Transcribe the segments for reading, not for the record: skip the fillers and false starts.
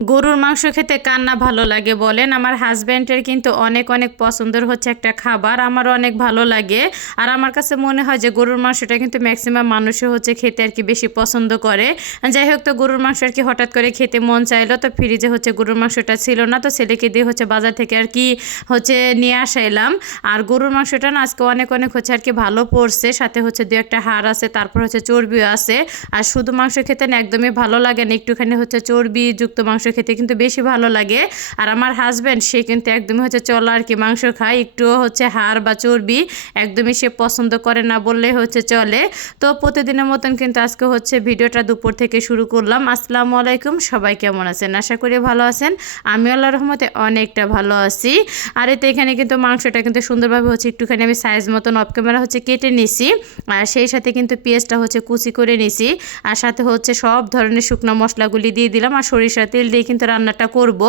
গরুর মাংস খেতে কার না ভালো লাগে বলেন। আমার হাজব্যান্ডের কিন্তু অনেক অনেক পছন্দের হচ্ছে একটা খাবার, আমারও অনেক ভালো লাগে। আর আমার কাছে মনে হয় যে গরুর মাংসটা কিন্তু ম্যাক্সিমাম মানুষই হচ্ছে খেতে আর কি বেশি পছন্দ করে। যাই হোক, তো গরুর মাংস আর কি হঠাৎ করে খেতে মন চাইলো, তো ফ্রিজে হচ্ছে গরুর মাংসটা ছিল না, তো ছেলেকে দিয়ে হচ্ছে বাজার থেকে আর কি হচ্ছে নিয়ে আসাইলাম। আর গরুর মাংসটা না আজকে অনেক অনেক হচ্ছে আর কি ভালো পড়ছে, সাথে হচ্ছে দু একটা হাড় আছে, তারপর হচ্ছে চর্বিও আছে। আর শুধু মাংস খেতে না একদমই ভালো লাগে না, একটুখানি হচ্ছে চর্বি যুক্ত মাংস খেতে কিন্তু বেশি ভালো লাগে। আর আমার হাজব্যান্ড সে কিন্তু একদমই হচ্ছে চলা আর কি মাংস খায়, একটুও হচ্ছে হাড় বা চর্বি একদমই সে পছন্দ করে না বললেই হচ্ছে চলে। তো প্রতিদিনের মতন কিন্তু আজকে হচ্ছে ভিডিওটা দুপুর থেকে শুরু করলাম। আসসালামু আলাইকুম, সবাই কেমন আছেন? আশা করি ভালো আছেন। আমি আল্লাহর রহমতে অনেকটা ভালো আছি। আর এতে এখানে কিন্তু মাংসটা কিন্তু সুন্দরভাবে হচ্ছে একটুখানি আমি সাইজ মতন অফ ক্যামেরা হচ্ছে কেটে নিছি। আর সেই সাথে কিন্তু পেঁয়াজটা হচ্ছে কুচি করে নিছি, আর সাথে হচ্ছে সব ধরনের শুকনো মশলাগুলি দিয়ে দিলাম। আর সরিষার তেল দিয়ে কিন্তু রান্নাটা করব।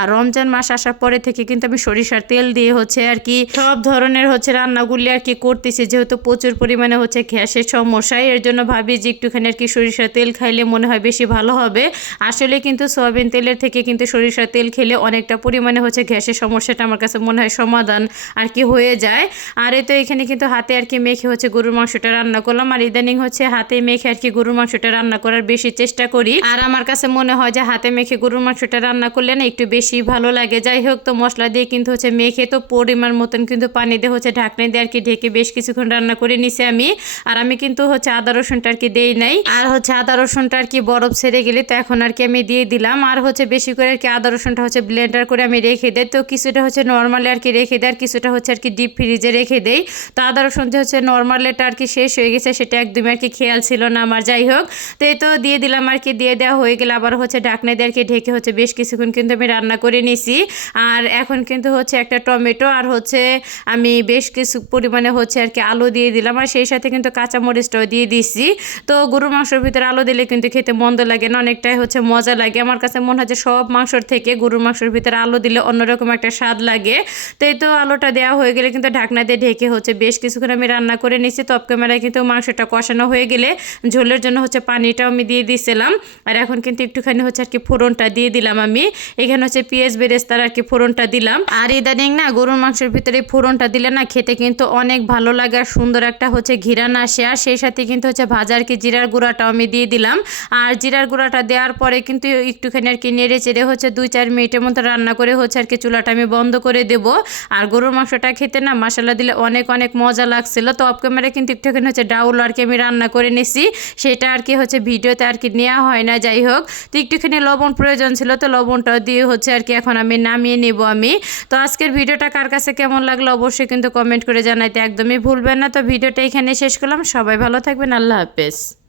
আর রমজান মাস আসার পরে থেকে কিন্তু আমি সরিষার তেল দিয়ে হচ্ছে আর কি সব ধরনের হচ্ছে রান্নাগুলি আর কি করতেছি, যেহেতু প্রচুর পরিমাণে হচ্ছে গ্যাসের সমস্যা, এর জন্য ভাবি যে একটুখানি আর কি সরিষার তেল খাইলে মনে হয় বেশি ভালো হবে। আসলে কিন্তু সয়াবিন তেলের থেকে কিন্তু সরিষার তেল খেলে অনেকটা পরিমাণে হচ্ছে গ্যাসের সমস্যাটা আমার কাছে মনে হয় সমাধান আর কি হয়ে যায়। আর এই তো এখানে কিন্তু হাতে আর কি মেখে হচ্ছে গরুর মাংসটা রান্না করলাম। আর ইদানিং হচ্ছে হাতে মেখে আর কি গরুর মাংসটা রান্না করার বেশি চেষ্টা করি। আর আমার কাছে মনে হয় যে হাতে মেখে গরুর মাংসটা রান্না করলে না একটু বেশি ভালো লাগে। যাই হোক, তো মশলা দিয়ে কিন্তু হচ্ছে মেখে তো পরিমাণ মতন কিন্তু পানি দিয়ে হচ্ছে ঢাকনা দিয়ে আর কি ঢেকে বেশ কিছুক্ষণ রান্না করে নিছি আমি। আর আমি কিন্তু হচ্ছে আদা রসুনটা আর কি দেই নাই, আর হচ্ছে আদা রসুনটা আর কি বরফ ছেড়ে গেলে তো এখন আর কি আমি দিয়ে দিলাম। আর হচ্ছে বেশি করে আর কি আদা রসুনটা হচ্ছে ব্লেন্ডার করে আমি রেখে দেই, তো কিছুটা হচ্ছে নর্মালি আর কি রেখে দেয়, আর কিছুটা হচ্ছে আর কি ডিপ ফ্রিজে রেখে দেই। তো আদা রসুন যে হচ্ছে নর্মালেটা আর কি শেষ হয়ে গেছে সেটা একদমই আর কি খেয়াল ছিল না আমার। যাই হোক, তো এই তো দিয়ে দিলাম আর কি, দিয়ে দেওয়া হয়ে গেলে আবার হচ্ছে ঢাকনা দিয়ে আর কি ঢেকে হচ্ছে বেশ কিছুক্ষণ কিন্তু আমি রান্না করে নিছি। আর এখন কিন্তু হচ্ছে একটা টমেটো আর হচ্ছে আমি বেশ কিছু পরিমাণে হচ্ছে আর কি আলু দিয়ে দিলাম, আর সেই সাথে কিন্তু কাঁচামরিচটাও দিয়ে দিছি। তো গরুর মাংসের ভিতরে আলু দিলে কিন্তু খেতে মন্দ লাগে না, অনেকটাই হচ্ছে মজা লাগে। আমার কাছে মনে হয় যে সব মাংসর থেকে গরুর মাংসের ভিতরে আলু দিলে অন্যরকম একটা স্বাদ লাগে। তো এই তো আলুটা দেওয়া হয়ে গেলে কিন্তু ঢাকনা দিয়ে ঢেকে হচ্ছে বেশ কিছুক্ষণ আমি রান্না করে নিচ্ছি। টপ ক্যামেরায় কিন্তু মাংসটা কষানো হয়ে গেলে ঝোলের জন্য হচ্ছে পানিটাও আমি দিয়ে দিয়েছিলাম। আর এখন কিন্তু একটুখানি হচ্ছে আর কি ফোড়নটা দিয়ে দিলাম আমি। এখানে হচ্ছে পেঁয়াজ বেরেস্তার আর কি ফোড়নটা দিলাম। আর ইদানিং না গরুর মাংসের ভিতরে ফোড়নটা দিলে না খেতে কিন্তু অনেক ভালো লাগে, আর সুন্দর একটা হচ্ছে ঘিরান আসে। আর সেই সাথে কিন্তু হচ্ছে ভাজা আর কি জিরার গুঁড়াটাও আমি দিয়ে দিলাম। আর জিরার গুঁড়াটা দেওয়ার পরে কিন্তু একটুখানি আর কি নেড়ে চেড়ে হচ্ছে 2-4 মিনিটের মতো রান্না করে হচ্ছে আর কি চুলাটা আমি বন্ধ করে দেবো। আর গরুর মাংসটা খেতে না মশলা দিলে অনেক অনেক মজা লাগছিল। তো অফ ক্যামেরায় কিন্তু একটুখানি হচ্ছে ডাউল আর কি আমি রান্না করে নিছি, সেটা আর কি হচ্ছে ভিডিওতে আর কি নেওয়া হয় না। যাই হোক, তো একটুখানি লবণ প্রয়োজন ছিল, তো লবণটাও দিয়ে হচ্ছে আর কি এখন আমি নামিয়ে নেব আমি। তো আজকের ভিডিওটা কার কাছে কেমন লাগলো অবশ্যই কিন্তু কমেন্ট করে জানাইতে একদমই ভুলবেন না। তো ভিডিওটা এখানে শেষ করলাম, সবাই ভালো থাকবেন, আল্লাহ হাফেজ।